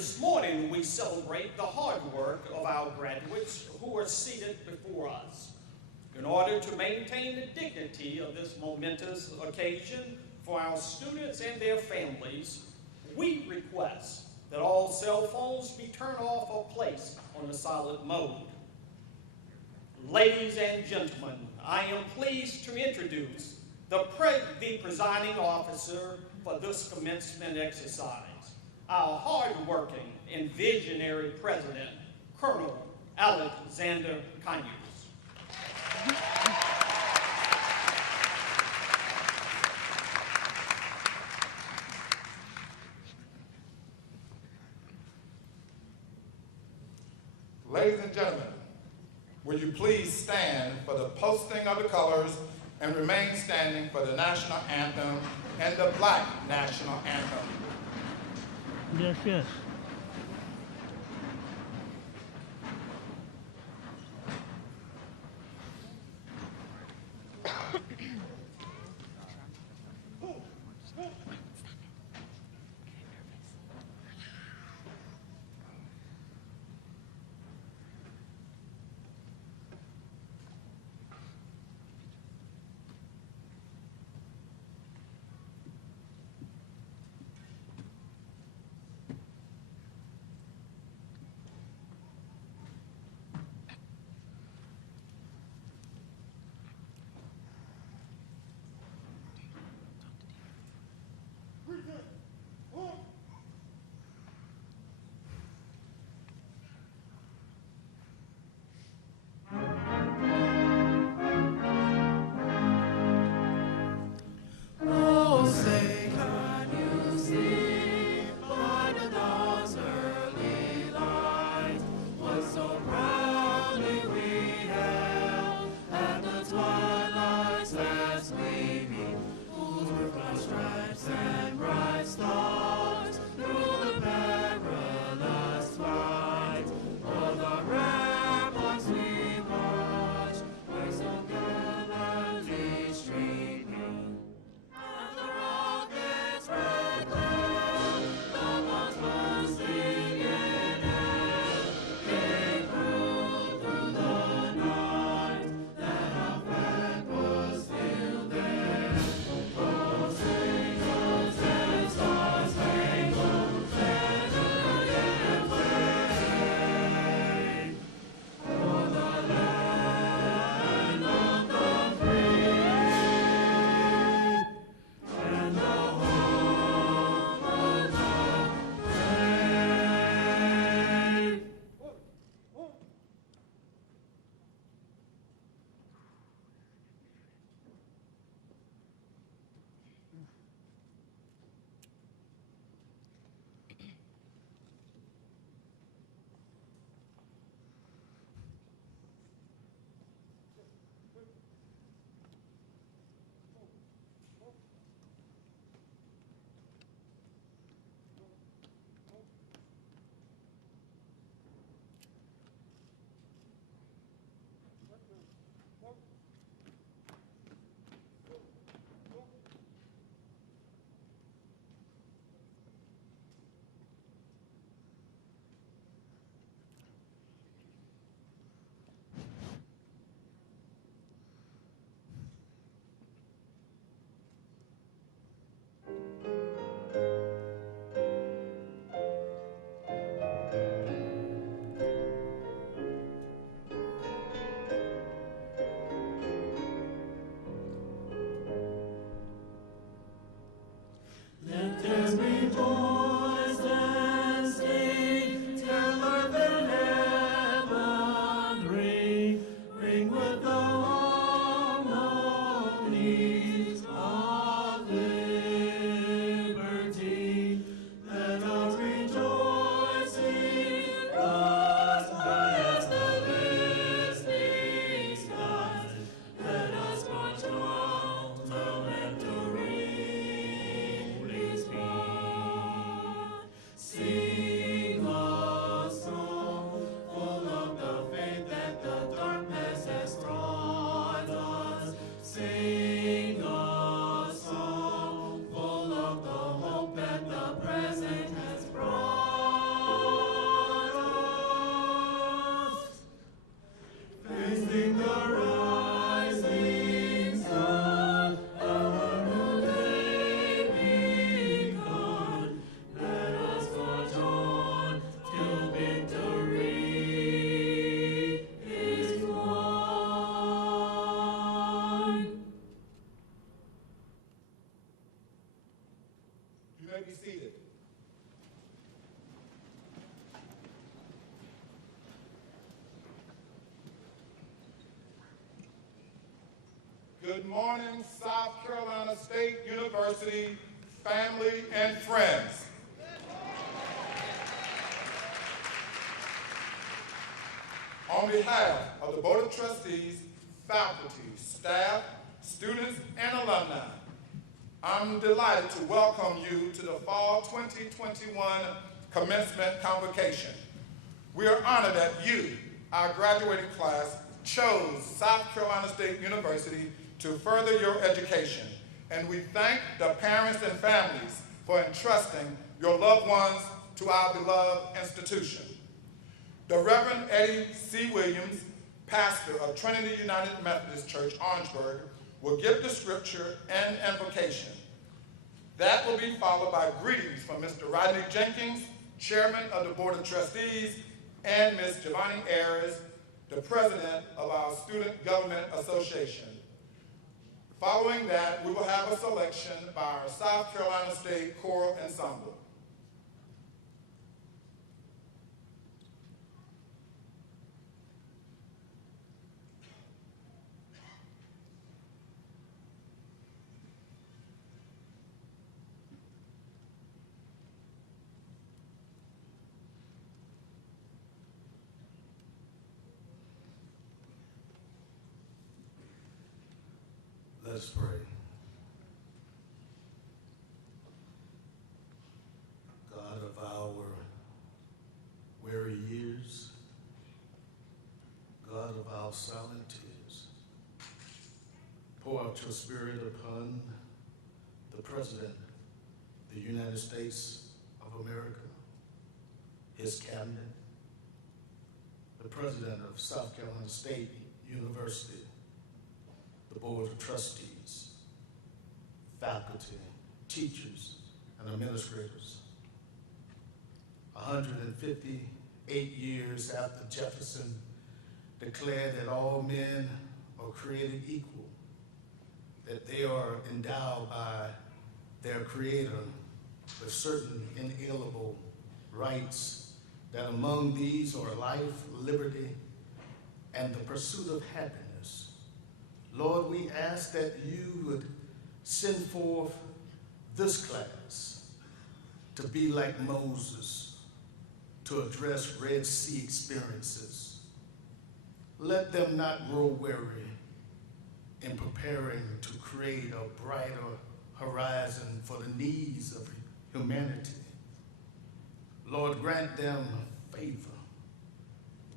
this morning we celebrate the hard work of our graduates who are seated before us. In order to maintain the dignity of this momentous occasion for our students and their families, we request that all cell phones be turned off or placed on a silent mode. Ladies and gentlemen, I am pleased to introduce the presiding officer for this commencement exercise, our hard-working and visionary president, Colonel Alexander Conyers. Ladies and gentlemen, will you please stand for the posting of the colors and remain standing for the national anthem and the Black national anthem. Yes, yes. Good morning, South Carolina State University, family and friends. On behalf of the Board of Trustees, faculty, staff, students, and alumni, I'm delighted to welcome you to the Fall 2021 Commencement Convocation. We are honored that you, our graduating class, chose South Carolina State University to further your education, and we thank the parents and families for entrusting your loved ones to our beloved institution. The Reverend Eddie C. Williams, pastor of Trinity United Methodist Church, Orangeburg, will give the scripture and invocation. That will be followed by greetings from Mr. Rodney Jenkins, chairman of the Board of Trustees, and Ms. Giovanni Ayers, the president of our Student Government Association. Following that, we will have a selection by our South Carolina State Choral Ensemble. Let us pray. God of our weary years, God of our silent tears, pour out your spirit upon the President of the United States of America, his cabinet, the President of South Carolina State University, the Board of Trustees, faculty, teachers, and administrators. 158 years after Jefferson declared that all men are created equal, that they are endowed by their Creator with certain inalienable rights, that among these are life, liberty, and the pursuit of happiness. Lord, we ask that you would send forth this class to be like Moses, to address Red Sea experiences. Let them not grow weary in preparing to create a brighter horizon for the needs of humanity. Lord, grant them favor,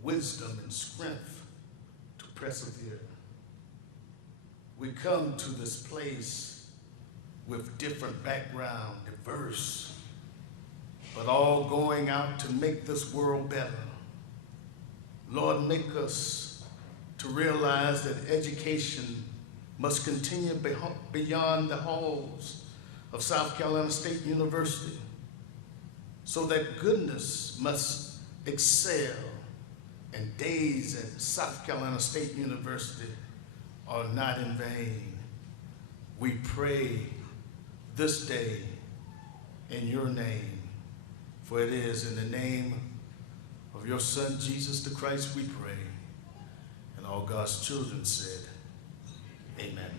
wisdom, and strength to persevere. We come to this place with different background, diverse, but all going out to make this world better. Lord, make us to realize that education must continue beyond the halls of South Carolina State University, so that goodness must excel, and days at South Carolina State University are not in vain. We pray this day in your name, for it is in the name of your Son, Jesus the Christ, we pray. And all God's children said, amen.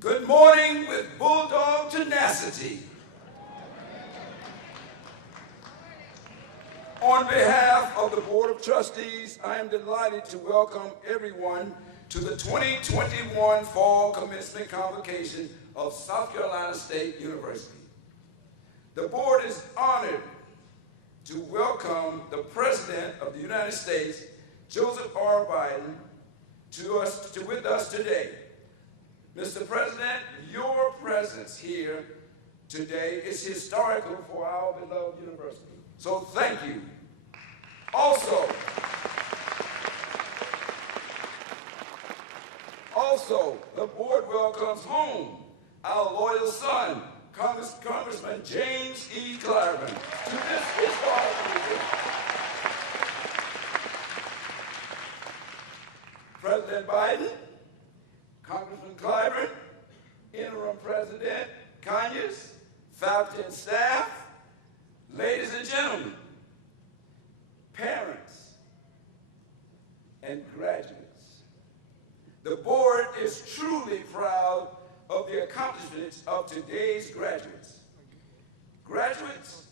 Good morning with bulldog tenacity. On behalf of the Board of Trustees, I am delighted to welcome everyone to the 2021 Fall Commencement Convocation of South Carolina State University. The board is honored to welcome the President of the United States, Joseph R. Biden, with us today. Mr. President, your presence here today is historical for our beloved university. So thank you. Also, the board welcomes home our loyal son, Congressman James E. Clyburn, to this historic meeting. President Biden, Congressman Clyburn, Interim President Conyers, faculty and staff, ladies and gentlemen, parents, and graduates. The board is truly proud of the accomplishments of today's graduates. Graduates,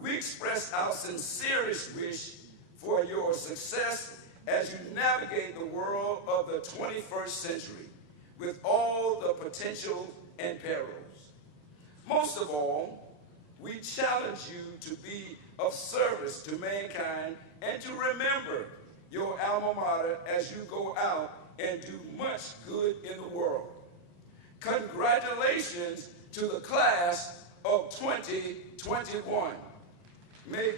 we express our sincerest wish for your success as you navigate the world of the 21st century with all the potential and perils. Most of all, we challenge you to be of service to mankind and to remember your alma mater as you go out and do much good in the world. Congratulations to the class of 2021. May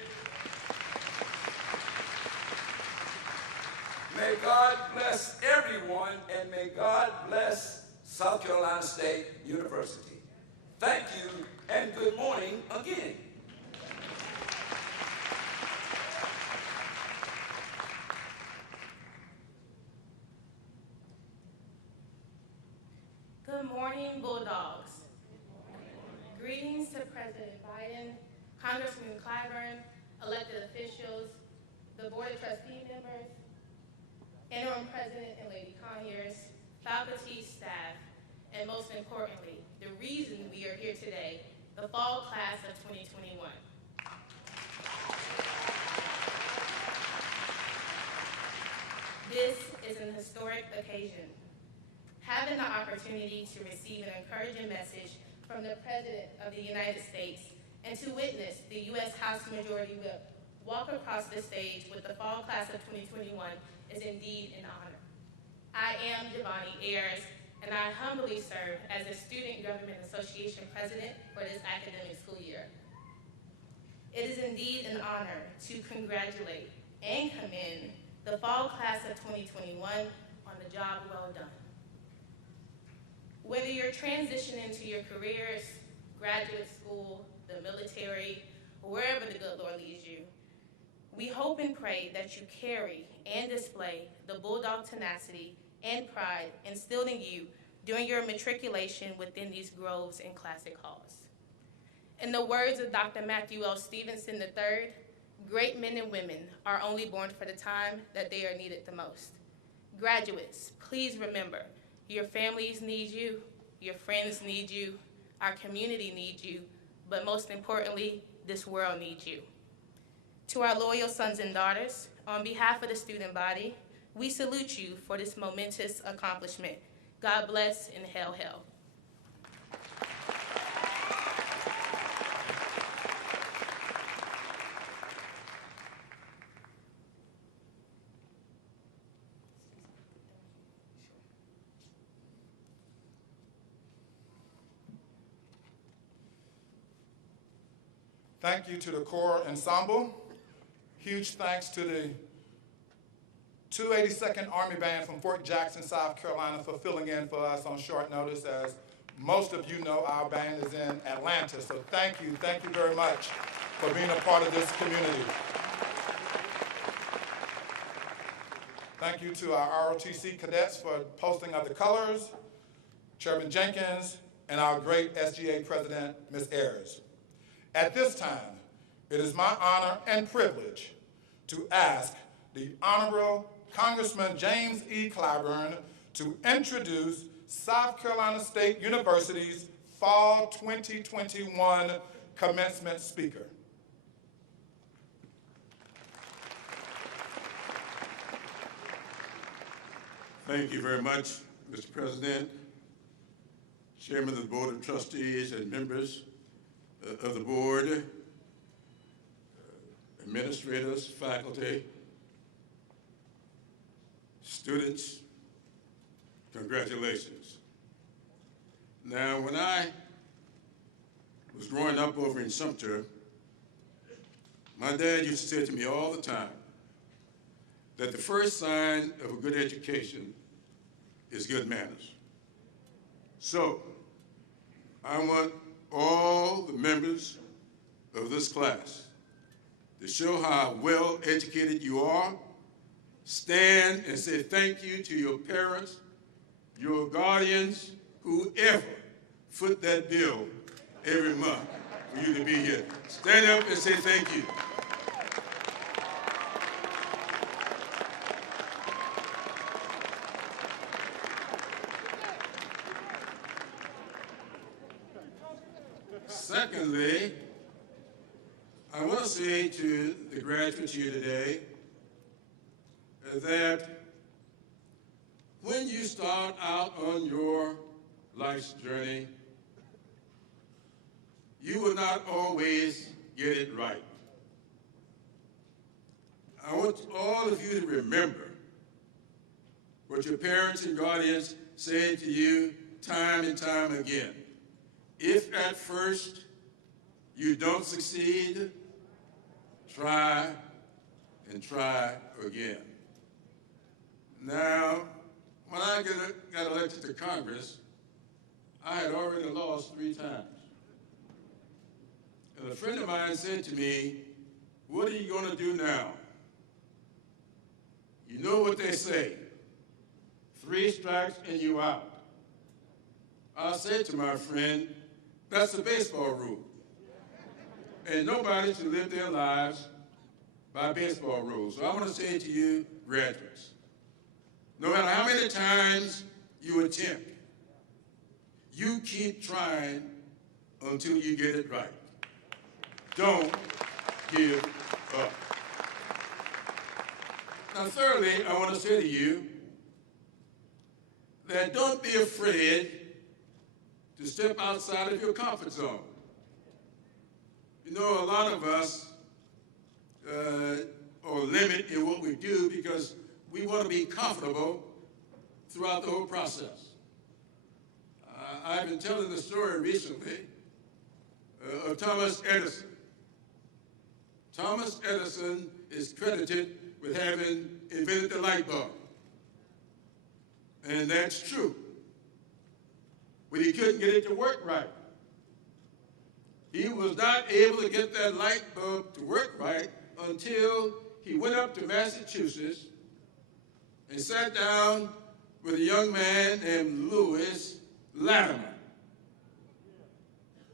God bless everyone, and may God bless South Carolina State University. Thank you, and good morning again. Good morning, Bulldogs. Greetings to President Biden, Congressman Clyburn, elected officials, the Board of Trustee members, Interim President and Lady Conyers, faculty, staff, and most importantly, the reason we are here today, the fall class of 2021. This is an historic occasion. Having the opportunity to receive an encouraging message from the President of the United States and to witness the U.S. House Majority Whip walk across the stage with the fall class of 2021 is indeed an honor. I am Devani Ayers, and I humbly serve as the Student Government Association President for this academic school year. It is indeed an honor to congratulate and commend the fall class of 2021 on the job well done. Whether you're transitioning to your careers, graduate school, the military, or wherever the good Lord leads you, we hope and pray that you carry and display the Bulldog tenacity and pride instilled in you during your matriculation within these groves and classic halls. In the words of Dr. Matthew L. Stevenson III, great men and women are only born for the time that they are needed the most. Graduates, please remember, your families need you, your friends need you, our community needs you, but most importantly, this world needs you. To our loyal sons and daughters, on behalf of the student body, we salute you for this momentous accomplishment. God bless and hail, hail. Thank you to the Corps Ensemble. Huge thanks to the 282nd Army Band from Fort Jackson, South Carolina for filling in for us on short notice. As most of you know, our band is in Atlanta, so thank you very much for being a part of this community. Thank you to our ROTC cadets for posting of the colors, Chairman Jenkins, and our great SGA President, Ms. Ayers. At this time, it is my honor and privilege to ask the Honorable Congressman James E. Clyburn to introduce South Carolina State University's Fall 2021 commencement speaker. Thank you very much, Mr. President, Chairman of the Board of Trustees and members of the board, administrators, faculty, students, congratulations. Now, when I was growing up over in Sumter, my dad used to say to me all the time that the first sign of a good education is good manners. So, I want all the members of this class to show how well educated you are. Stand and say thank you to your parents, your guardians, whoever foot that bill every month for you to be here. Stand up and say thank you. Secondly, I want to say to the graduates here today that when you start out on your life's journey, you will not always get it right. I want all of you to remember what your parents and guardians said to you time and time again. If at first you don't succeed, try and try again. Now, when I got elected to Congress, I had already lost 3 times. And a friend of mine said to me, "What are you going to do now?" You know what they say, 3 strikes and you out. I said to my friend, that's a baseball rule. And nobody should live their lives by baseball rules. So I want to say to you, graduates, no matter how many times you attempt, you keep trying until you get it right. Don't give up. Now, thirdly, I want to say to you that don't be afraid to step outside of your comfort zone. You know, a lot of us are limited in what we do because we want to be comfortable throughout the whole process. I've been telling the story recently of Thomas Edison. Thomas Edison is credited with having invented the light bulb. And that's true. But he couldn't get it to work right. He was not able to get that light bulb to work right until he went up to Massachusetts and sat down with a young man named Lewis Latimer.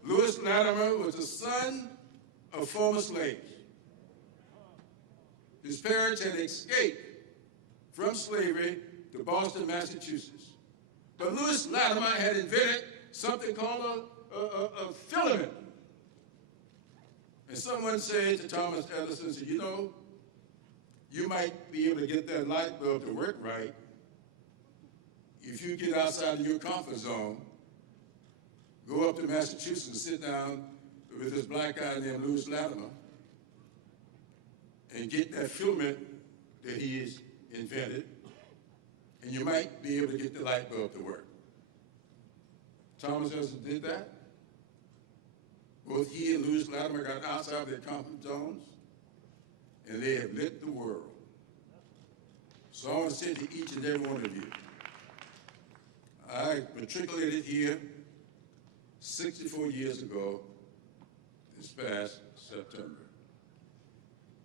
Lewis Latimer was the son of former slaves. His parents had escaped from slavery to Boston, Massachusetts. But Lewis Latimer had invented something called a filament. And someone said to Thomas Edison, you know, you might be able to get that light bulb to work right if you get outside of your comfort zone, go up to Massachusetts and sit down with this black guy named Lewis Latimer and get that filament that he has invented, and you might be able to get the light bulb to work. Thomas Edison did that. Both he and Lewis Latimer got outside their comfort zones, and they have lit the world. So I want to say to each and every one of you, I matriculated here 64 years ago, this past September.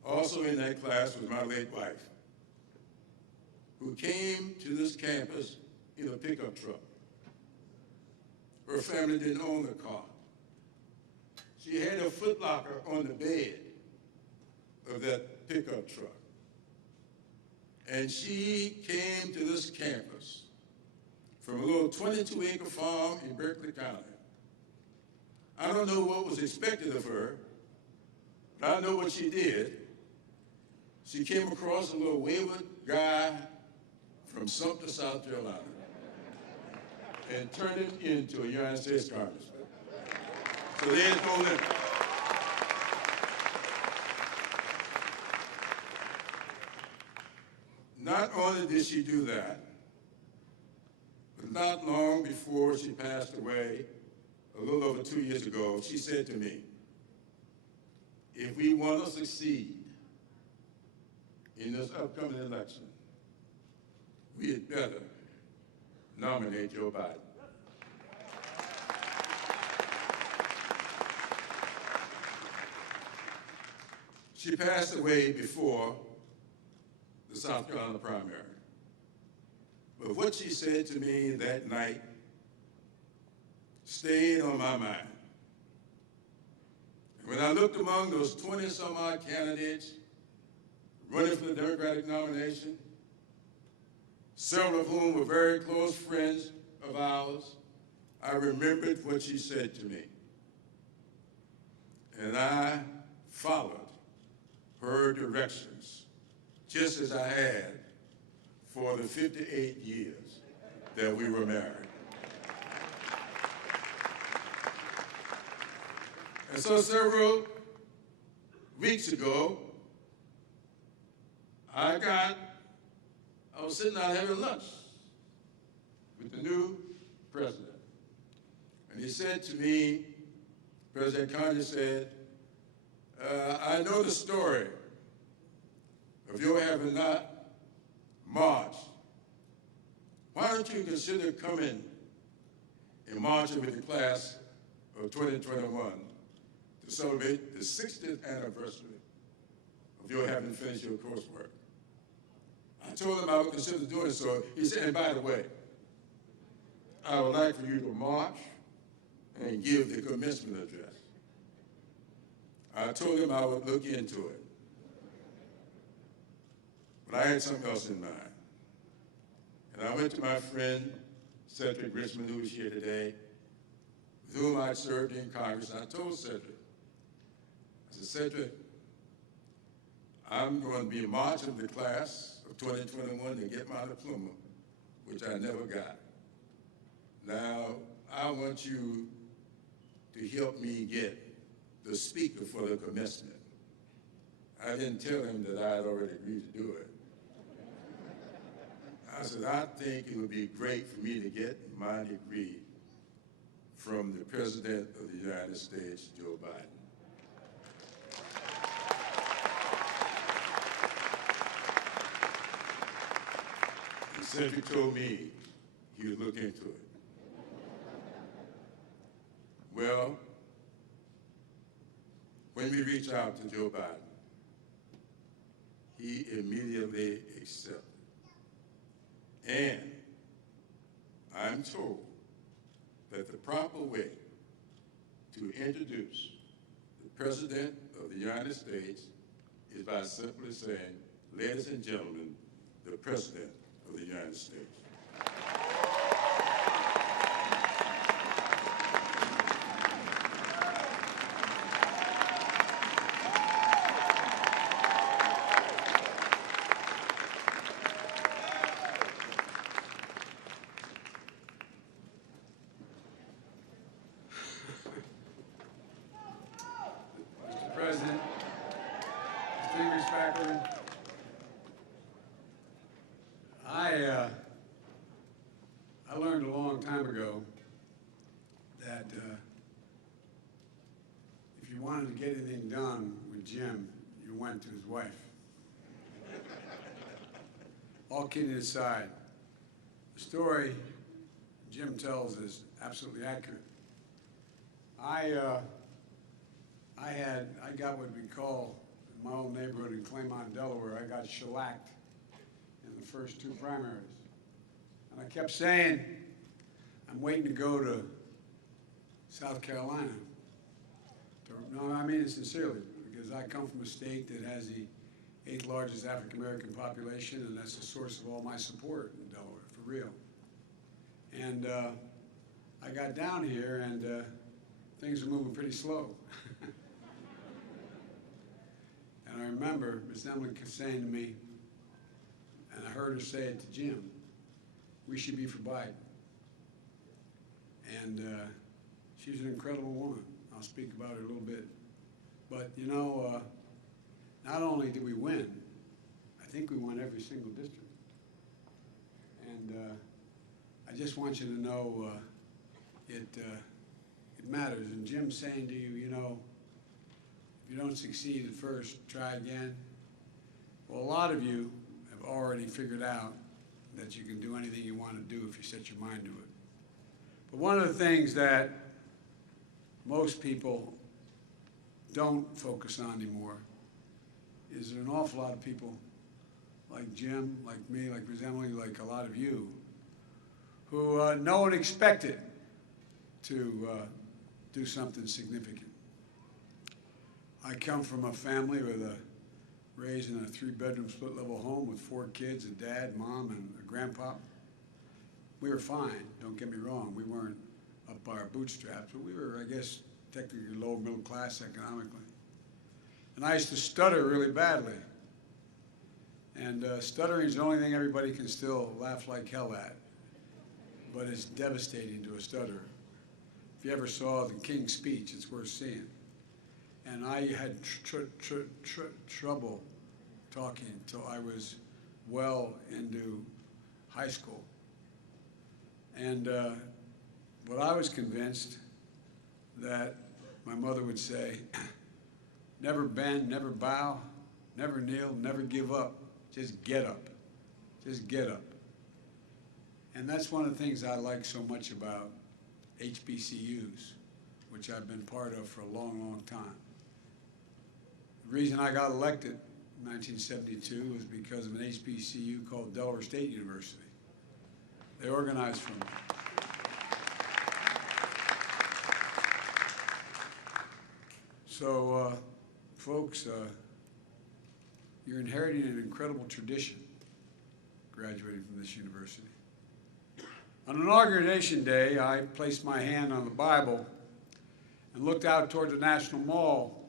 Also in that class was my late wife, who came to this campus in a pickup truck. Her family didn't own the car. She had a footlocker on the bed of that pickup truck. And she came to this campus from a little 22-acre farm in Berkeley County. I don't know what was expected of her, but I know what she did. She came across a little wayward guy from Sumter, South Carolina, and turned him into a United States Congressman. So there's no limit. Not only did she do that, but not long before she passed away, a little over 2 years ago, she said to me, if we want to succeed in this upcoming election, we had better nominate Joe Biden. She passed away before the South Carolina primary. But what she said to me that night stayed on my mind. And when I looked among those 20-some-odd candidates running for the Democratic nomination, several of whom were very close friends of ours, I remembered what she said to me. And I followed her directions, just as I had for the 58 years that we were married. And so several weeks ago, I was sitting out having lunch with the new president. And he said to me, President Kanye said, I know the story of your having not marched. Why don't you consider coming and marching with the class of 2021 to celebrate the 60th anniversary of your having finished your coursework? I told him I would consider doing so. He said, and by the way, I would like for you to march and give the commencement address. I told him I would look into it. But I had something else in mind. And I went to my friend, Cedric Richmond, who is here today, with whom I served in Congress, and I told Cedric, I said, Cedric, I'm going to be marching the class of 2021 to get my diploma, which I never got. Now, I want you to help me get the speaker for the commencement. I didn't tell him that I had already agreed to do it. I said, I think it would be great for me to get my degree from the President of the United States, Joe Biden. And Cedric told me he would look into it. Well, when we reached out to Joe Biden, he immediately accepted. And I'm told that the proper way to introduce the President of the United States is by simply saying, ladies and gentlemen, the President of the United States. President, distinguished faculty, I learned a long time ago that if you wanted to get anything done with Jim, you went to his wife. All kidding aside, the story Jim tells is absolutely accurate. I got what we call, in my own neighborhood in Claymont, Delaware, I got shellacked in the first two primaries. And I kept saying, I'm waiting to go to South Carolina. No, I mean it sincerely, because I come from a state that has the 8th largest African-American population, and that's the source of all my support in Delaware, for real. And I got down here, and things were moving pretty slow. And I remember Miss Emily saying to me, and I heard her say it to Jim, we should be for Biden. And she's an incredible woman. I'll speak about her a little bit. But, you know, not only did we win, I think we won every single district. And I just want you to know it matters. And Jim's saying to you, you know, if you don't succeed at first, try again. Well, a lot of you have already figured out that you can do anything you want to do if you set your mind to it. But one of the things that most people don't focus on anymore is there an awful lot of people like Jim, like me, like Ms. Emily, like a lot of you, who no one expected to do something significant. I come from a family raised in a 3-bedroom split-level home with 4 kids, a dad, mom, and a grandpa. We were fine, don't get me wrong. We weren't up by our bootstraps, but we were, I guess, technically lower middle class economically. And I used to stutter really badly. And stuttering is the only thing everybody can still laugh like hell at, but it's devastating to a stutterer. If you ever saw the King's Speech, it's worth seeing. And I had trouble talking until I was well into high school. And but I was convinced that my mother would say, never bend, never bow, never kneel, never give up. Just get up. Just get up. And that's one of the things I like so much about HBCUs, which I've been part of for a long, long time. The reason I got elected in 1972 was because of an HBCU called Delaware State University. They organized from So, folks, you're inheriting an incredible tradition graduating from this university. On Inauguration Day, I placed my hand on the Bible and looked out toward the National Mall,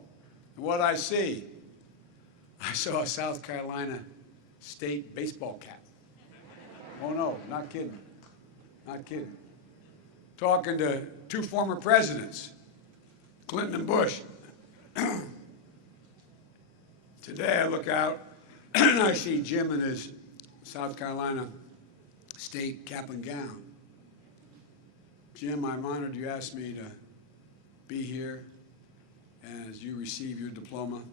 and what I see? I saw a South Carolina State baseball cap. Oh no, not kidding, not kidding. Talking to 2 former presidents, Clinton and Bush. Today I look out and I see Jim in his South Carolina State cap and gown. Jim, I'm honored you asked me to be here, and as you receive your diploma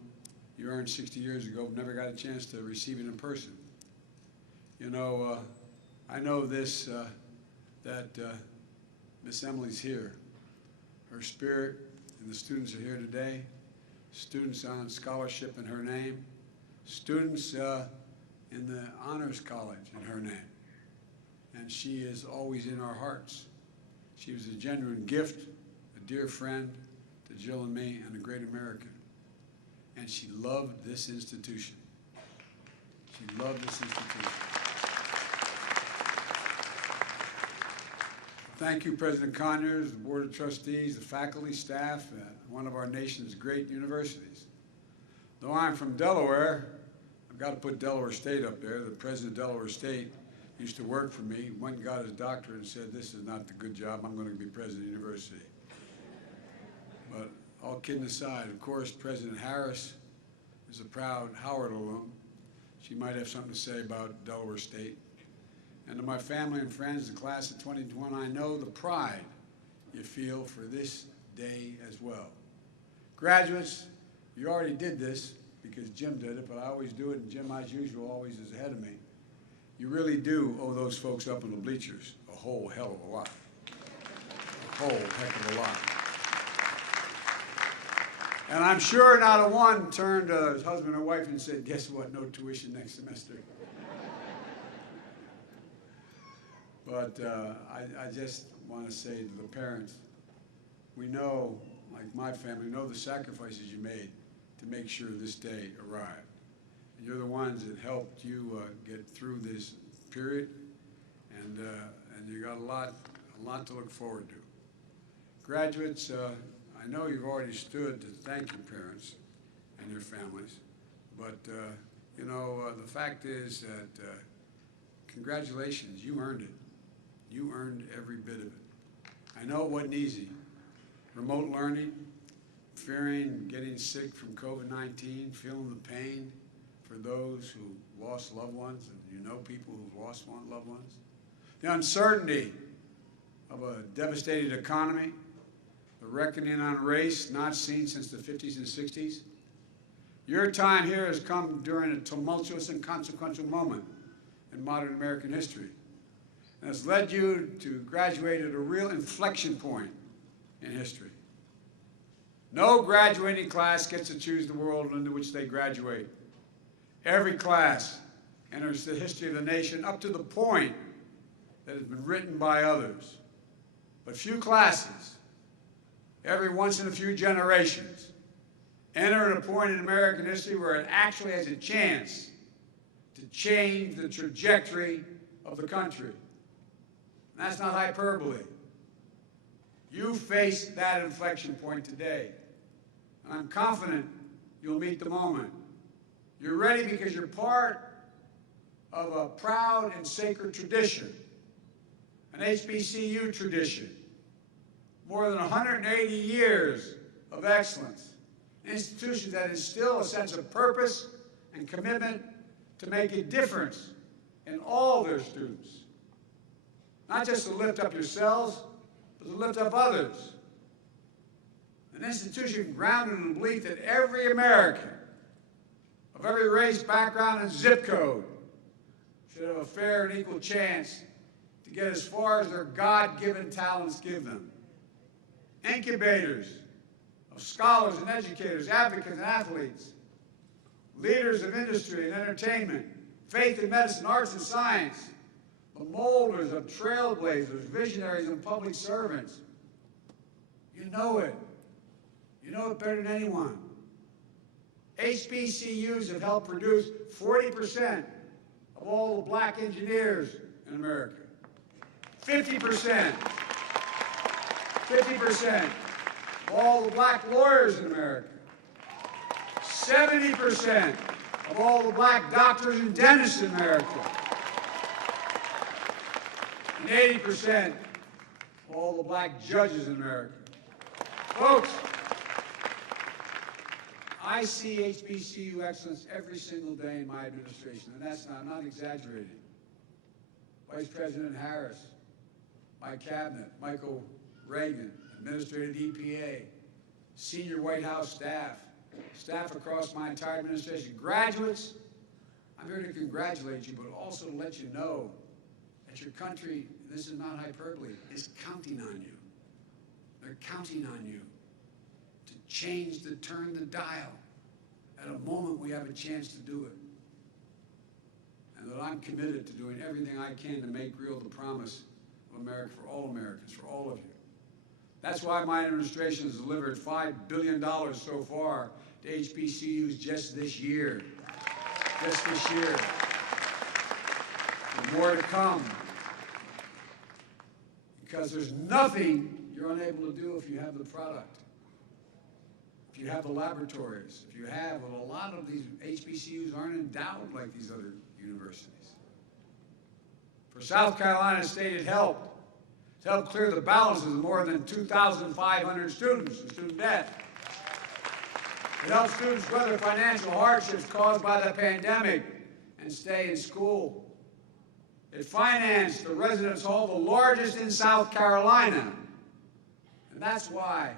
you earned 60 years ago, never got a chance to receive it in person. You know, I know this, that Miss Emily's here. Her spirit and the students are here today. Students on scholarship in her name. Students in the Honors College in her name. And she is always in our hearts. She was a genuine gift, a dear friend to Jill and me, and a great American. And she loved this institution. She loved this institution. Thank you, President Conyers, the Board of Trustees, the faculty, staff, one of our nation's great universities. Though I'm from Delaware, I've got to put Delaware State up there. The president of Delaware State used to work for me, went and got his doctorate and said, this is not the good job, I'm going to be president of the university. But all kidding aside, of course, President Harris is a proud Howard alum. She might have something to say about Delaware State. And to my family and friends, the class of 2021, I know the pride you feel for this day as well. Graduates, you already did this because Jim did it, but I always do it, and Jim, as usual, always is ahead of me. You really do owe those folks up in the bleachers a whole hell of a lot. A whole heck of a lot. And I'm sure not a one turned to his husband or wife and said, guess what, no tuition next semester. But I just want to say to the parents, we know, like my family, we know the sacrifices you made to make sure this day arrived. And you're the ones that helped you get through this period, and you got a lot to look forward to. Graduates, I know you've already stood to thank your parents and your families, but you know, the fact is that congratulations, you earned it. You earned every bit of it. I know it wasn't easy. Remote learning, fearing getting sick from COVID-19, feeling the pain for those who lost loved ones, and you know people who've lost loved ones. The uncertainty of a devastated economy, the reckoning on race not seen since the 50s and 60s. Your time here has come during a tumultuous and consequential moment in modern American history. And has led you to graduate at a real inflection point in history. No graduating class gets to choose the world into which they graduate. Every class enters the history of the nation up to the point that has been written by others. but few classes, every once in a few generations, enter at a point in American history where it actually has a chance to change the trajectory of the country. And that's not hyperbole. You face that inflection point today. And I'm confident you'll meet the moment. You're ready because you're part of a proud and sacred tradition, an HBCU tradition, more than 180 years of excellence, institutions that instill a sense of purpose and commitment to make a difference in all their students. Not just to lift up yourselves, but to lift up others. An institution grounded in the belief that every American, of every race, background, and zip code, should have a fair and equal chance to get as far as their God-given talents give them. Incubators of scholars and educators, advocates and athletes, leaders of industry and entertainment, faith in medicine, arts and science, the molders of trailblazers, visionaries and public servants. You know it. You know it better than anyone. HBCUs have helped produce 40% of all the black engineers in America. 50% of all the black lawyers in America. 70% of all the black doctors and dentists in America. And 80% of all the black judges in America. Folks, I see HBCU excellence every single day in my administration, and I'm not exaggerating. Vice President Harris, my cabinet, Michael Reagan, Administrative EPA, senior White House staff across my entire administration, graduates, I'm here to congratulate you, but also to let you know that your country, and this is not hyperbole, is counting on you. They're counting on you to turn the dial at a moment we have a chance to do it. And that I'm committed to doing everything I can to make real the promise of America for all Americans, for all of you. That's why my administration has delivered $5 billion so far to HBCUs just this year. Just this year. And more to come. Because there's nothing you're unable to do if you have the product. If you have the laboratories, if you have, well, a lot of these HBCUs aren't endowed like these other universities. For South Carolina State, it helped. It helped clear the balances of more than 2,500 students in student debt. It helped students weather financial hardships caused by the pandemic and stay in school. It financed the residence hall, the largest in South Carolina. And that's why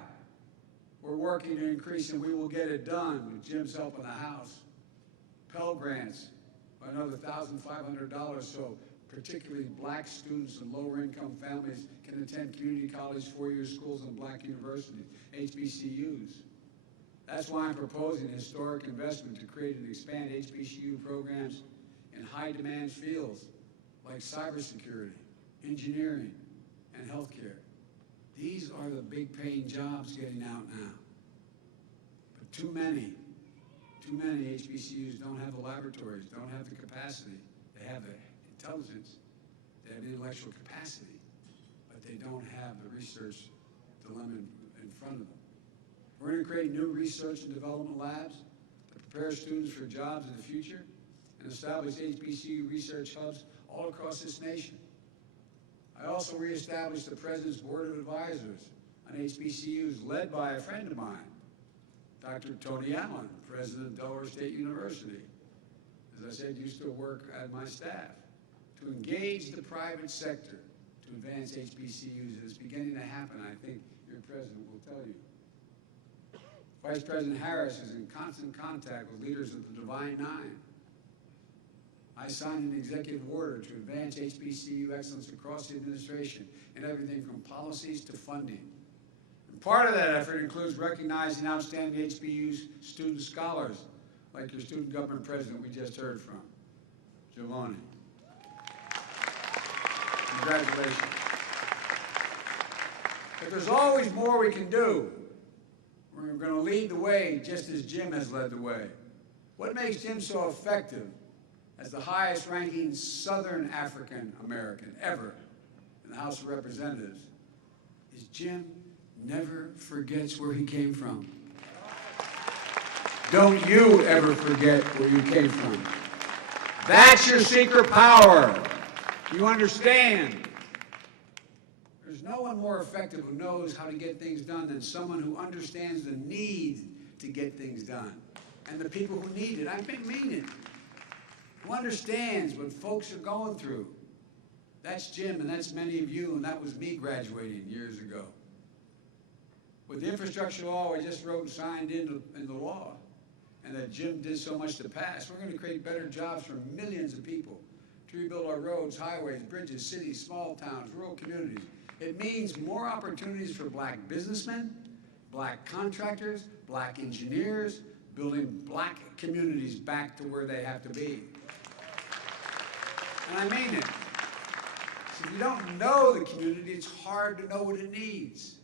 we're working to increase, and we will get it done with Jim's help in the House. Pell Grants by another $1,500, so particularly black students and lower income families can attend community college, four-year schools, and black universities, HBCUs. That's why I'm proposing a historic investment to create and expand HBCU programs in high-demand fields like cybersecurity, engineering, and healthcare. These are the big-paying jobs getting out now. But too many HBCUs don't have the laboratories, don't have the capacity. They have the intelligence, they have the intellectual capacity, but they don't have the research dilemma in front of them. We're going to create new research and development labs to prepare students for jobs in the future and establish HBCU research hubs all across this nation. I also reestablished the President's Board of Advisors on HBCUs, led by a friend of mine, Dr. Tony Allen, President of Delaware State University. As I said, used to work at my staff to engage the private sector to advance HBCUs. It's beginning to happen, I think your president will tell you. Vice President Harris is in constant contact with leaders of the Divine Nine. I signed an executive order to advance HBCU excellence across the administration in everything from policies to funding. And part of that effort includes recognizing outstanding HBCU student scholars, like your student government president we just heard from, Giovanni. Congratulations. But there's always more we can do. We're going to lead the way just as Jim has led the way. What makes Jim so effective as the highest ranking Southern African American ever in the House of Representatives is Jim never forgets where he came from. Don't you ever forget where you came from. That's your secret power. You understand? There's no one more effective who knows how to get things done than someone who understands the need to get things done and the people who need it. I mean it. Who understands what folks are going through. That's Jim, and that's many of you, and that was me graduating years ago. With the infrastructure law I just wrote and signed into law, and that Jim did so much to pass, we're going to create better jobs for millions of people to rebuild our roads, highways, bridges, cities, small towns, rural communities. It means more opportunities for black businessmen, black contractors, black engineers, building black communities back to where they have to be. And I mean it. So if you don't know the community, it's hard to know what it needs.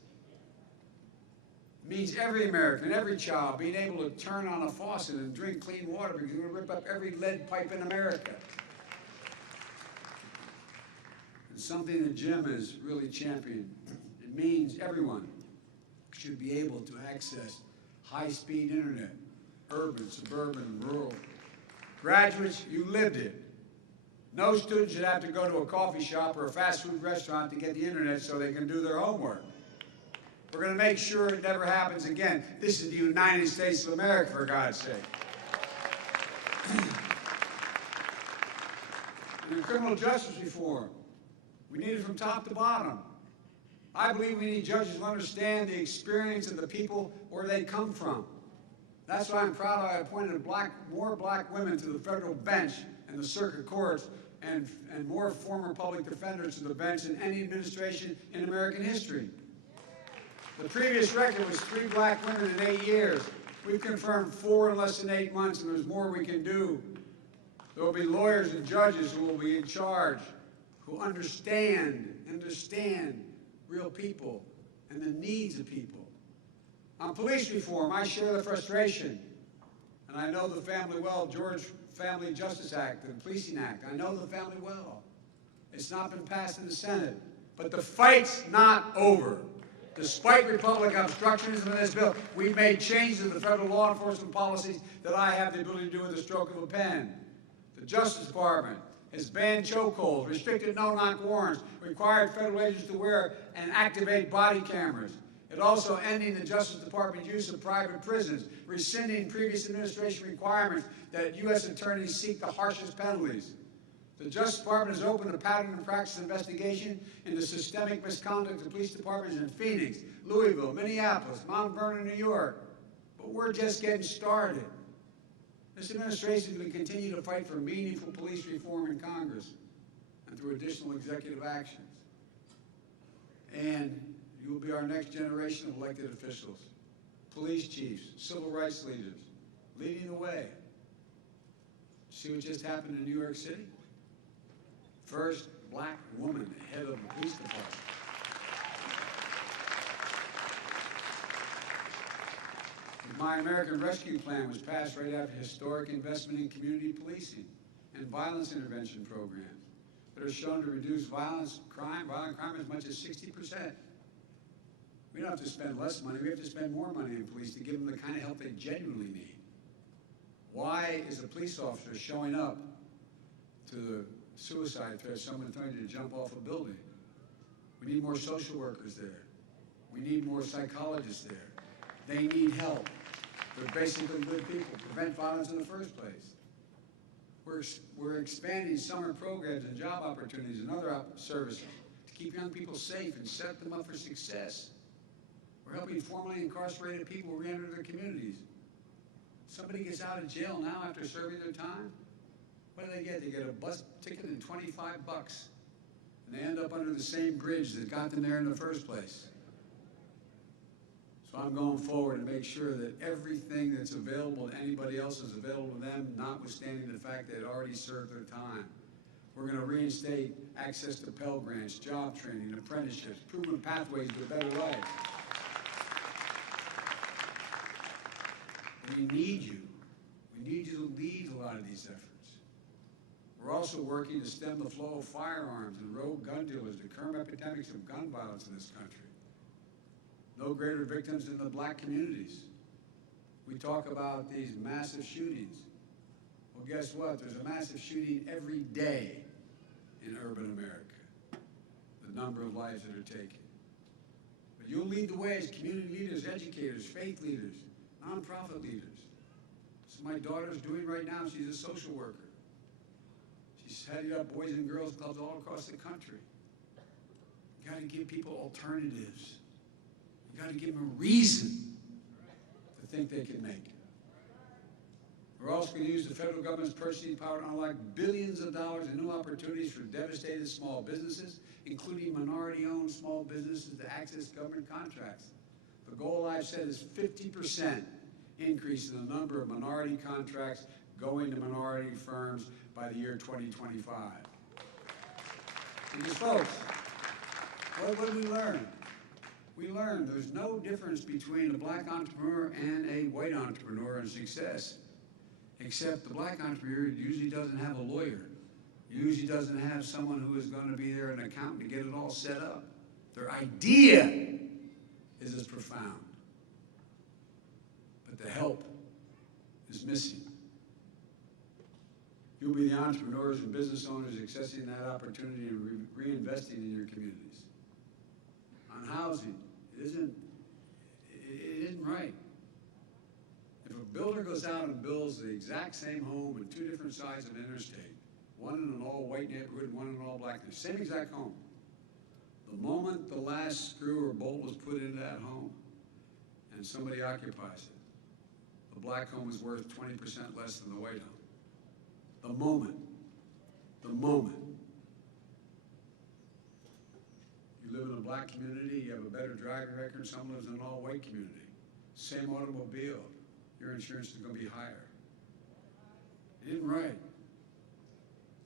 It means every American, every child being able to turn on a faucet and drink clean water because we're going to rip up every lead pipe in America. It's something that Jim has really championed. It means everyone should be able to access high-speed internet, urban, suburban, rural. Graduates, you lived it. No student should have to go to a coffee shop or a fast food restaurant to get the internet so they can do their homework. We're going to make sure it never happens again. This is the United States of America, for God's sake. And criminal justice reform, we need it from top to bottom. I believe we need judges who understand the experience of the people where they come from. That's why I'm proud I appointed more black women to the federal bench and the circuit courts, and more former public defenders to the bench than any administration in American history. The previous record was 3 black women in 8 years. We've confirmed 4 in less than 8 months, and there's more we can do. There will be lawyers and judges who will be in charge, who understand real people and the needs of people. On police reform, I share the frustration, and I know the family well. George Family Justice Act, the Policing Act, I know the family well. It's not been passed in the Senate, but the fight's not over. Despite Republican obstructionism in this bill, we've made changes to the federal law enforcement policies that I have the ability to do with the stroke of a pen. The Justice Department has banned chokeholds, restricted no-knock warrants, required federal agents to wear and activate body cameras. It also ending the Justice Department's use of private prisons, rescinding previous administration requirements that U.S. attorneys seek the harshest penalties. The Justice Department has opened a pattern and practice investigation into systemic misconduct of police departments in Phoenix, Louisville, Minneapolis, Mount Vernon, New York. But we're just getting started. This administration is going to continue to fight for meaningful police reform in Congress and through additional executive actions. And you will be our next generation of elected officials, police chiefs, civil rights leaders, leading the way. See what just happened in New York City? First black woman head of the police department. My American Rescue Plan was passed right after historic investment in community policing and violence intervention programs that are shown to reduce violent crime as much as 60%. We don't have to spend less money, we have to spend more money in police to give them the kind of help they genuinely need. Why is a police officer showing up to the suicide threat, someone trying to jump off a building? We need more social workers there. We need more psychologists there. They need help. They're basically good people, prevent violence in the first place. We're expanding summer programs and job opportunities and other services to keep young people safe and set them up for success. We're helping formerly incarcerated people re-enter their communities. Somebody gets out of jail now after serving their time, what do they get? They get a bus ticket and $25, and they end up under the same bridge that got them there in the first place. So I'm going forward to make sure that everything that's available to anybody else is available to them, notwithstanding the fact they had already served their time. We're going to reinstate access to Pell Grants, job training, apprenticeships, proven pathways to a better life. We need you. We need you to lead a lot of these efforts. We're also working to stem the flow of firearms and rogue gun dealers, the current epidemics of gun violence in this country. No greater victims than the black communities. We talk about these massive shootings. Well, guess what? There's a massive shooting every day in urban America. The number of lives that are taken. But you'll lead the way as community leaders, educators, faith leaders, nonprofit leaders. That's what my daughter's doing right now. She's a social worker. She's heading up Boys and Girls Clubs all across the country. You got to give people alternatives. You got to give them a reason to think they can make it. We're also going to use the federal government's purchasing power to unlock billions of dollars in new opportunities for devastated small businesses, including minority-owned small businesses to access government contracts. The goal I've set is 50% increase in the number of minority contracts going to minority firms by the year 2025. Because folks, what did we learn? We learned there's no difference between a black entrepreneur and a white entrepreneur in success, except the black entrepreneur usually doesn't have a lawyer, usually doesn't have someone who is going to be there, an accountant, to get it all set up. Their idea is as profound, but the help is missing. You'll be the entrepreneurs and business owners accessing that opportunity and reinvesting in your communities. On housing, it isn't right. If a builder goes out and builds the exact same home in two different sides of an interstate, one in an all-white neighborhood and one in an all-black, same exact home, the moment the last screw or bolt was put into that home and somebody occupies it, the black home is worth 20% less than the white home. The moment. You live in a black community, you have a better driving record, someone lives in an all-white community. Same automobile, your insurance is going to be higher. It isn't right.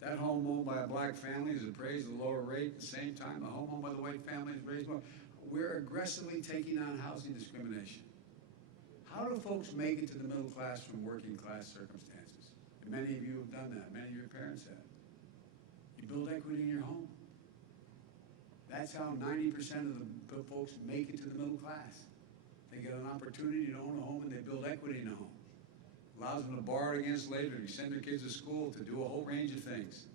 That home owned by a black family is appraised at a lower rate. At the same time, the home owned by the white family is raised more. We're aggressively taking on housing discrimination. How do folks make it to the middle class from working class circumstances? And many of you have done that. Many of your parents have. You build equity in your home. That's how 90% of the folks make it to the middle class. They get an opportunity to own a home and they build equity in a home. Allows them to borrow against later, to send their kids to school, to do a whole range of things.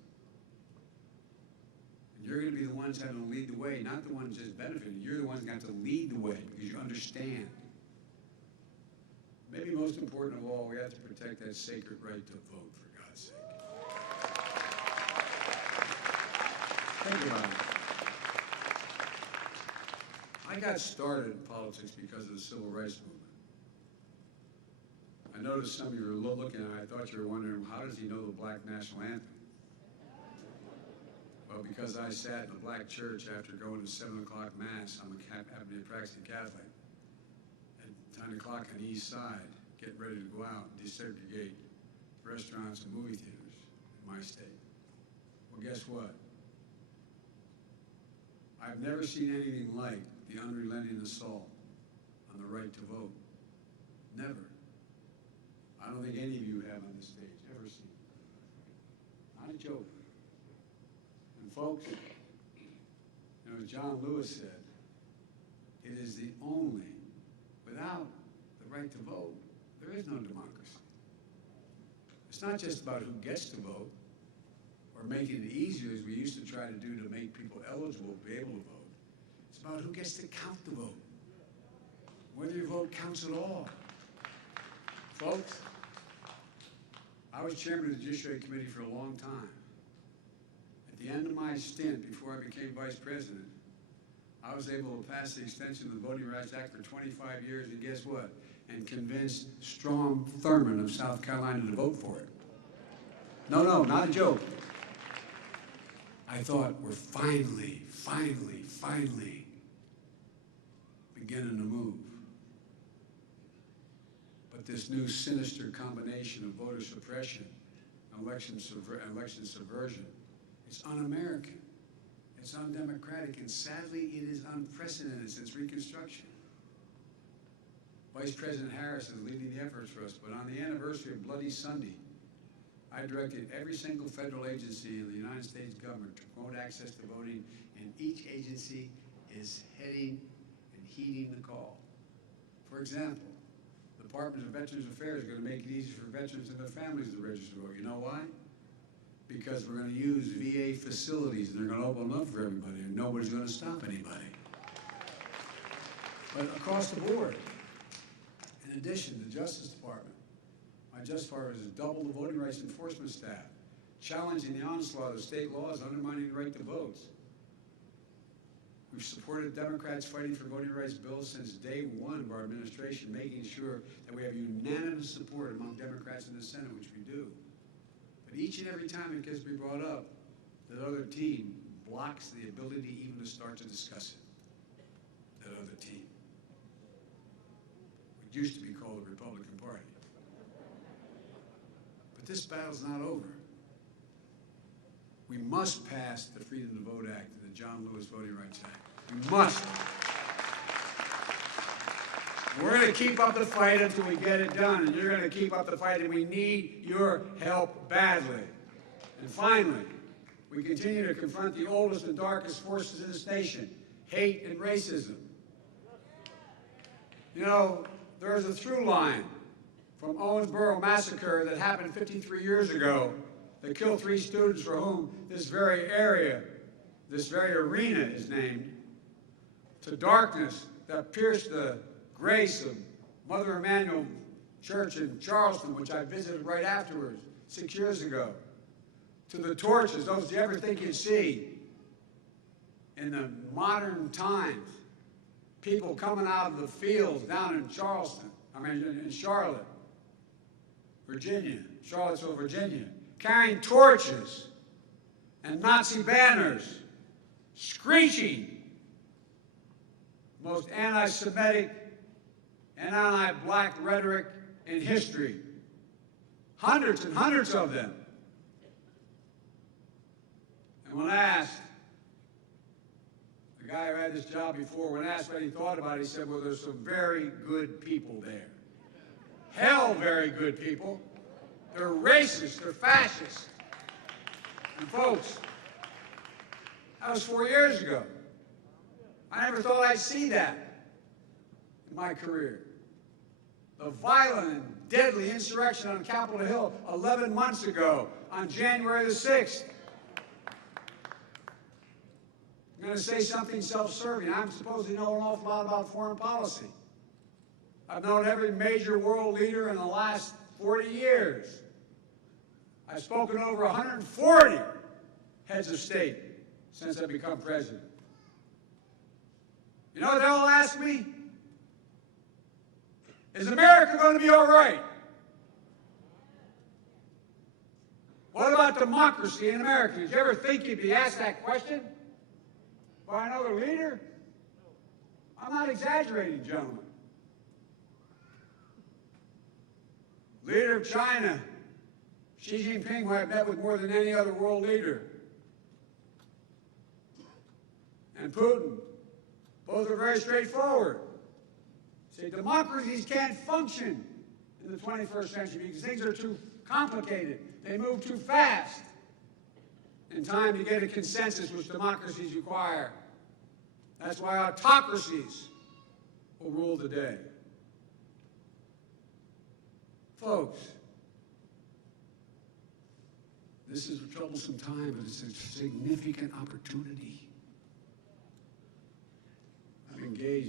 And you're going to be the ones having to lead the way, not the ones just benefiting. You're the ones that have to lead the way because you understand. Maybe most important of all, we have to protect that sacred right to vote, for God's sake. Think about it. I got started in politics because of the civil rights movement. I noticed some of you were looking at it, I thought you were wondering, how does he know the black national anthem? Well, because I sat in a black church after going to 7 o'clock Mass. I'm happen to be a practicing Catholic. At 9 o'clock on the east side, getting ready to go out and desegregate restaurants and movie theaters in my state. Well, guess what? I've never seen anything like the unrelenting assault on the right to vote. Never. I don't think any of you have on this stage ever seen it. Not a joke. And folks, as John Lewis said, it is the only, without the right to vote, there is no democracy. It's not just about who gets to vote or making it easier as we used to try to do to make people eligible to be able to vote. It's about who gets to count the vote. Whether your vote counts at all. Folks, I was chairman of the Judiciary Committee for a long time. At the end of my stint, before I became vice president, I was able to pass the extension of the Voting Rights Act for 25 years, and guess what? And convinced Strom Thurmond of South Carolina to vote for it. No, not a joke. I thought we're finally beginning to move. But this new sinister combination of voter suppression, election subversion, It's un-American. It's undemocratic, and sadly, it is unprecedented since Reconstruction. Vice President Harris is leading the efforts for us, but on the anniversary of Bloody Sunday, I directed every single federal agency in the United States government to promote access to voting, and each agency is heading and heeding the call. For example, the Department of Veterans Affairs is going to make it easy for veterans and their families to register to vote. You know why? Because we're going to use VA facilities, and they're going to open them up for everybody, and nobody's going to stop anybody. But across the board, in addition, the Justice Department, my Justice Department has doubled the voting rights enforcement staff, challenging the onslaught of state laws undermining the right to vote. We've supported Democrats fighting for voting rights bills since day one of our administration, making sure that we have unanimous support among Democrats in the Senate, which we do. But each and every time it gets to be brought up, that other team blocks the ability even to start to discuss it, that other team. It used to be called the Republican Party. But this battle's not over. We must pass the Freedom to Vote Act and the John Lewis Voting Rights Act. We must. We're going to keep up the fight until we get it done, and you're going to keep up the fight, and we need your help badly. And finally, we continue to confront the oldest and darkest forces in this nation, hate and racism. You know, there's a through line from Owensboro massacre that happened 53 years ago that killed 3 students for whom this very area, this very arena is named, to darkness that pierced the grace of Mother Emanuel Church in Charleston, which I visited right afterwards 6 years ago, to the torches, those you ever think you'd see in the modern times, people coming out of the fields down in in Charlotte, Virginia, Charlottesville, Virginia, carrying torches and Nazi banners, screeching most anti-Semitic and anti-black rhetoric in history. Hundreds and hundreds of them. And when asked, the guy who had this job before, when asked what he thought about it, he said, well, there's some very good people there. Hell, very good people. They're racist, they're fascist. And folks, that was 4 years ago. I never thought I'd see that in my career. The violent and deadly insurrection on Capitol Hill 11 months ago on January the 6th. I'm going to say something self-serving. I'm supposed to know an awful lot about foreign policy. I've known every major world leader in the last 40 years. I've spoken to over 140 heads of state since I've become president. You know what they'll ask me? Is America going to be all right? What about democracy in America? Did you ever think you'd be asked that question by another leader? I'm not exaggerating, gentlemen. Leader of China, Xi Jinping, who I've met with more than any other world leader, and Putin, both are very straightforward. Say, democracies can't function in the 21st century because things are too complicated. They move too fast in time to get a consensus, which democracies require. That's why autocracies will rule the day. Folks, this is a troublesome time, but it's a significant opportunity.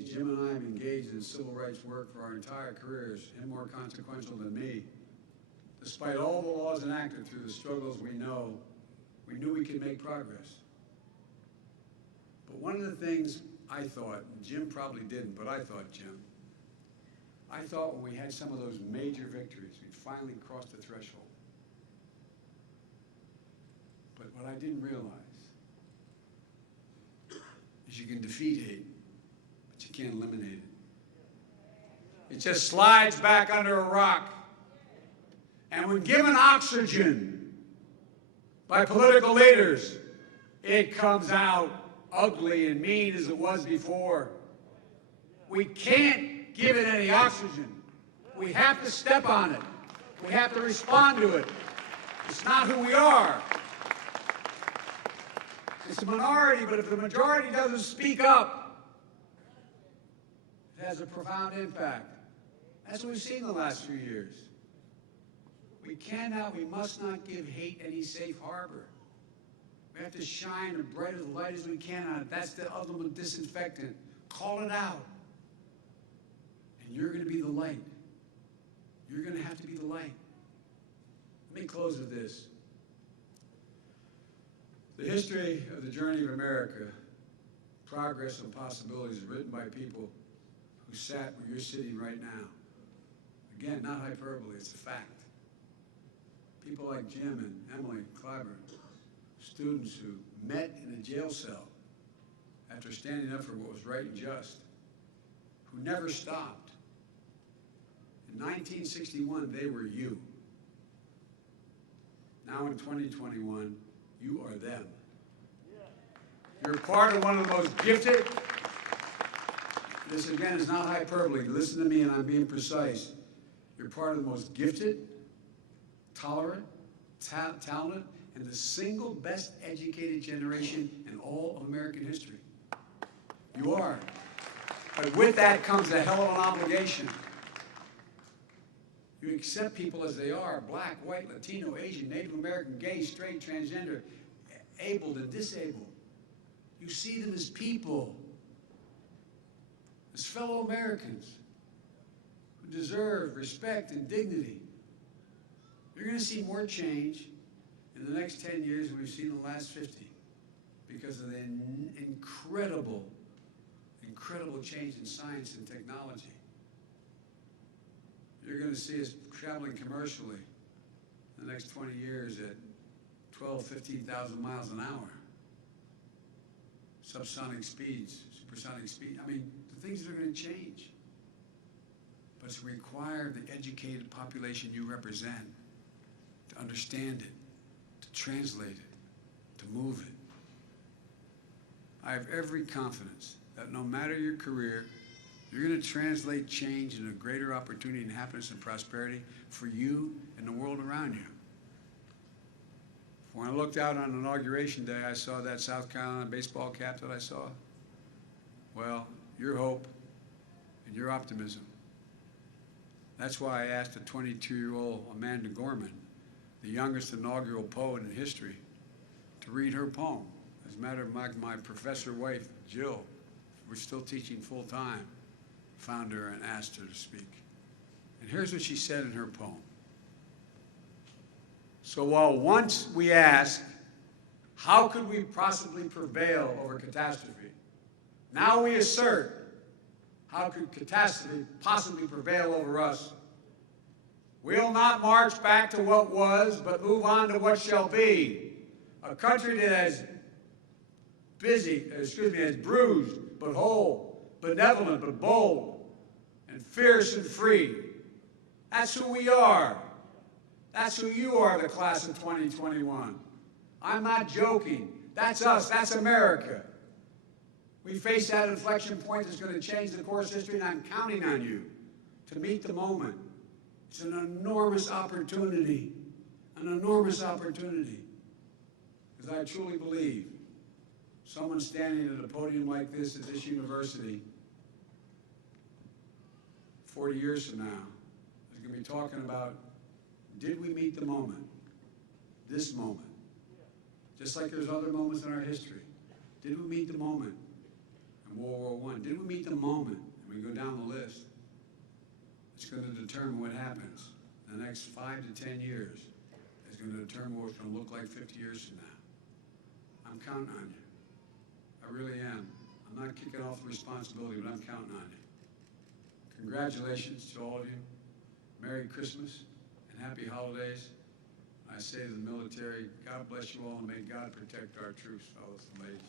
Jim and I have engaged in civil rights work for our entire careers, him more consequential than me. Despite all the laws enacted through the struggles we knew we could make progress. But one of the things I thought, and Jim probably didn't, but I thought, Jim, I thought when we had some of those major victories, we'd finally crossed the threshold. But what I didn't realize is you can defeat hate, but you can't eliminate it. It just slides back under a rock. And when given oxygen by political leaders, it comes out ugly and mean as it was before. We can't give it any oxygen. We have to step on it. We have to respond to it. It's not who we are. It's a minority, but if the majority doesn't speak up, it has a profound impact. That's what we've seen in the last few years. We must not give hate any safe harbor. We have to shine as bright as light as we can on it. That's the ultimate disinfectant. Call it out. And you're going to be the light. You're going to have to be the light. Let me close with this. The history of the journey of America, progress and possibilities, is written by people who sat where you're sitting right now. Again, not hyperbole, it's a fact. People like Jim and Emily Clyburn, students who met in a jail cell after standing up for what was right and just, who never stopped. In 1961, they were you. Now in 2021, you are them. You're part of one of the most gifted. This again is not hyperbole. Listen to me, and I'm being precise. You're part of the most gifted, tolerant, talented, and the single best educated generation in all of American history. You are. But with that comes a hell of an obligation. You accept people as they are, black, white, Latino, Asian, Native American, gay, straight, transgender, able and disabled. You see them as people, as fellow Americans who deserve respect and dignity. You're going to see more change in the next 10 years than we've seen in the last 50 because of the incredible change in science and technology. You're going to see us traveling commercially in the next 20 years at 12, 15,000 miles an hour. Subsonic speeds, supersonic speed. I mean, the things are going to change. But it's required the educated population you represent to understand it, to translate it, to move it. I have every confidence that no matter your career, you're going to translate change into greater opportunity and happiness and prosperity for you and the world around you. When I looked out on Inauguration Day, I saw that South Carolina baseball cap that I saw. Well, your hope and your optimism. That's why I asked a 22-year-old Amanda Gorman, the youngest inaugural poet in history, to read her poem. As a matter of fact, my professor wife, Jill, we're still teaching full-time, found her and asked her to speak. And here's what she said in her poem. So while once we asked, how could we possibly prevail over catastrophe? Now we assert, how could catastrophe possibly prevail over us? We'll not march back to what was, but move on to what shall be. A country that is bruised but whole, benevolent but bold, and fierce and free. That's who we are. That's who you are, the class of 2021. I'm not joking. That's us. That's America. We face that inflection point that's going to change the course of history, and I'm counting on you to meet the moment. It's an enormous opportunity, an enormous opportunity. Because I truly believe someone standing at a podium like this at this university 40 years from now is going to be talking about, did we meet the moment? This moment. Just like there's other moments in our history. Did we meet the moment in World War I? Did we meet the moment? And we go down the list. It's going to determine what happens in the next 5 to 10 years. It's going to determine what it's going to look like 50 years from now. I'm counting on you. I really am. I'm not kicking off the responsibility, but I'm counting on you. Congratulations to all of you. Merry Christmas and happy holidays. I say to the military, God bless you all, and may God protect our troops, fellows and ladies.